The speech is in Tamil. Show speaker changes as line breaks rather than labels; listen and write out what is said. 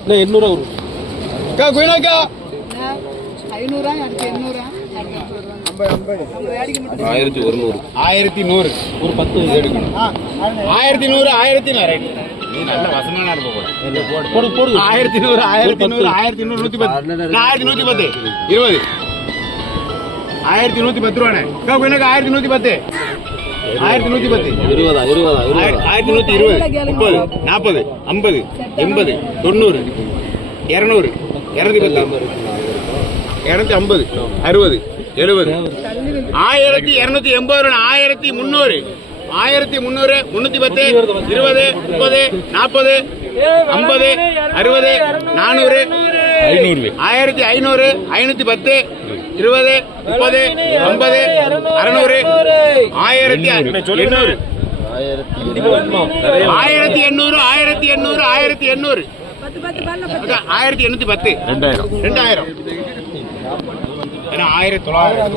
இல்லை எண்ணூறுவா வரும்
அக்கா குயினாக்கா
ஐநூறா அடுத்து எண்ணூறா.
ஆயிரத்தி
ஆயிரத்தி நூறு.
ஒரு பத்து எடுக்கணும்.
ஆயிரத்தி நூறு. ஆயிரத்தி நூறு நீ நல்ல வசமான அனுப்ப கூட
போடு போடு.
ஆயிரத்தி நூறு ஆயிரத்தி நூறு ஆயிரத்தி நூறு நூத்தி பத்து. ஆயிரத்தி நூத்தி பத்து. இருபது. ஆயிரத்தி நூத்தி பத்து ரூபாண்ணே. ஆயிரத்தி நூத்தி பத்து. ஆயிரத்தி நூத்தி பத்து.
இருபதா இருபதா இருபதா?
ஆயிர- ஆயிரத்தி நூத்தி இருபது. முப்பது நாற்பது ஐம்பது எண்பது தொண்ணூறு இரநூறு இரநூத்தி பத்து. இரநூத்தி ஐம்பது அறுபது எழுபது. ஆயிரத்தி இருநூத்தி எண்பது ஆயிரத்தி முந்நூறு. ஆயிரத்தி முந்நூறு முன்னூத்தி பத்து இருபது முப்பது நாற்பது ஐம்பது அறுபது நானூறு ஐநூறு. ஆயிரத்தி ஐநூறு ஐநூத்தி பத்து இருபது முப்பது ஐம்பது அறுநூறு ஆயிரத்தி எண்ணூறு. ஆயிரத்தி எண்ணூறு. ஆயிரத்தி எண்ணூறு ஆயிரத்தி எண்ணூறு ஆயிரத்தி எண்ணூத்தி பத்து. ரெண்டாயிரம். ரெண்டாயிரம். ஆயிரத்தி தொள்ளாயிரம்.